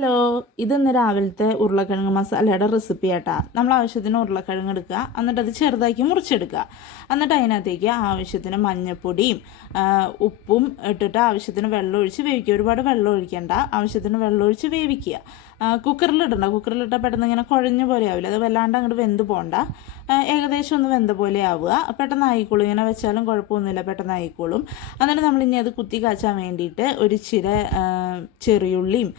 Hello, ഇന്ന് രാവിലത്തെ ഉരുളക്കിഴങ്ങ് മസാലയുടെ റെസിപ്പി ആട്ടാ. നമ്മൾ ആവശ്യത്തിന് ഉരുളക്കിഴങ്ങ് എടുക്കുക, എന്നിട്ട് അത് ചെറുതാക്കി മുറിച്ചെടുക്കുക. എന്നിട്ട് അതിനകത്തേക്ക് ആവശ്യത്തിന് മഞ്ഞൾപ്പൊടിയും ഉപ്പും ഇട്ടിട്ട് ആവശ്യത്തിന് വെള്ളം ഒഴിച്ച് വേവിക്കുക. ഒരുപാട് വെള്ളം ഒഴിക്കേണ്ട, ആവശ്യത്തിന് വെള്ളം ഒഴിച്ച് വേവിക്കുക. കുക്കറിലിടണ്ട, കുക്കറിലിട്ടാൽ പെട്ടെന്ന് ഇങ്ങനെ കുഴഞ്ഞ പോലെ ആവില്ല, അത് വല്ലാണ്ട് അങ്ങോട്ട് വെന്ത് പോകണ്ട. ഏകദേശം ഒന്ന് വെന്ത പോലെ ആവുക. പെട്ടെന്ന് ആയിക്കോളും, ഇങ്ങനെ വെച്ചാലും കുഴപ്പമൊന്നുമില്ല, പെട്ടെന്ന് ആയിക്കോളും. എന്നിട്ട് നമ്മളിനി അത് കുത്തി കാച്ചാൻ വേണ്ടിയിട്ട് ഒരു ചെറിയുള്ളിയും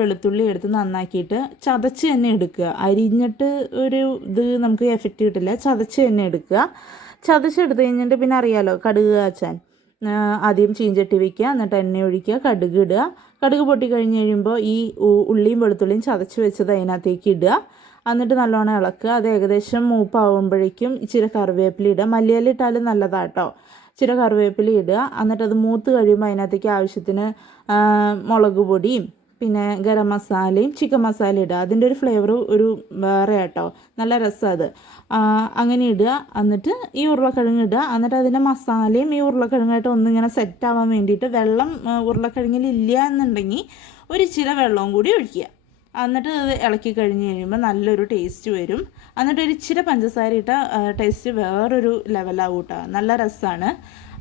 വെളുത്തുള്ളി എടുത്ത് നന്നാക്കിയിട്ട് ചതച്ച് തന്നെ എടുക്കുക. അരിഞ്ഞിട്ട് ഒരു ഇത് നമുക്ക് എഫക്റ്റ് കിട്ടില്ല, ചതച്ച് തന്നെ എടുക്കുക. ചതച്ചെടുത്ത് കഴിഞ്ഞിട്ട് പിന്നെ അറിയാലോ കടുക് കാച്ചാൻ. ആദ്യം ചീഞ്ചട്ടി വയ്ക്കുക, എന്നിട്ട് എണ്ണ ഒഴിക്കുക, കടുക് ഇടുക. കടുക് പൊട്ടി കഴിഞ്ഞ് കഴിയുമ്പോൾ ഈ ഉള്ളിയും വെളുത്തുള്ളിയും ചതച്ച് വെച്ചത് അതിനകത്തേക്ക് ഇടുക. എന്നിട്ട് നല്ലോണം ഇളക്കുക. അത് ഏകദേശം മൂപ്പാവുമ്പോഴേക്കും ഇച്ചിരി കറിവേപ്പില ഇടുക. മല്ലിയില ഇട്ടാലും നല്ലതാട്ടോ. ഇച്ചിരി കറിവേപ്പില ഇടുക. എന്നിട്ട് അത് മൂത്ത് കഴിയുമ്പോൾ അതിനകത്തേക്ക് ആവശ്യത്തിന് മുളക് പൊടിയും പിന്നെ ഗരം മസാലയും ചിക്കൻ മസാല ഇടുക. അതിൻ്റെ ഒരു ഫ്ലേവർ ഒരു വേറെ ആട്ടോ, നല്ല രസമാണ് അത്. അങ്ങനെ ഇടുക. എന്നിട്ട് ഈ ഉരുളക്കിഴങ്ങ് ഇടുക. എന്നിട്ട് അതിൻ്റെ മസാലയും ഈ ഉരുളക്കിഴങ്ങായിട്ട് ഒന്നിങ്ങനെ സെറ്റാവാൻ വേണ്ടിയിട്ട് വെള്ളം ഉരുളക്കിഴങ്ങിൽ ഇല്ല എന്നുണ്ടെങ്കിൽ ഒരു ഇച്ചിരി വെള്ളവും കൂടി ഒഴിക്കുക. എന്നിട്ട് അത് ഇളക്കി കഴിഞ്ഞ് കഴിയുമ്പോൾ നല്ലൊരു ടേസ്റ്റ് വരും. എന്നിട്ട് ഒരു ഇച്ചിരി പഞ്ചസാര ഇട്ട ടേസ്റ്റ് വേറൊരു ലെവലാവും കേട്ടോ, നല്ല രസമാണ്.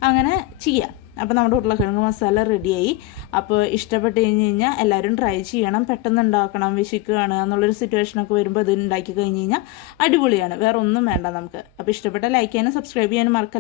അങ്ങനെ ചെയ്യാം. അപ്പോൾ നമ്മുടെ ഉരുളക്കിഴങ്ങ് മസാല റെഡിയായി. അപ്പോൾ ഇഷ്ടപ്പെട്ട് കഴിഞ്ഞ് കഴിഞ്ഞാൽ എല്ലാവരും ട്രൈ ചെയ്യണം. പെട്ടെന്ന് ഉണ്ടാക്കണം, വിശക്കുകയാണ് എന്നുള്ളൊരു സിറ്റുവേഷനൊക്കെ വരുമ്പോൾ ഇത് ഉണ്ടാക്കി കഴിഞ്ഞ് കഴിഞ്ഞാൽ അടിപൊളിയാണ്, വേറെ ഒന്നും വേണ്ട നമുക്ക്. അപ്പോൾ ഇഷ്ടപ്പെട്ട ലൈക്ക് ചെയ്യാനും സബ്സ്ക്രൈബ് ചെയ്യാനും മറക്കല്ല.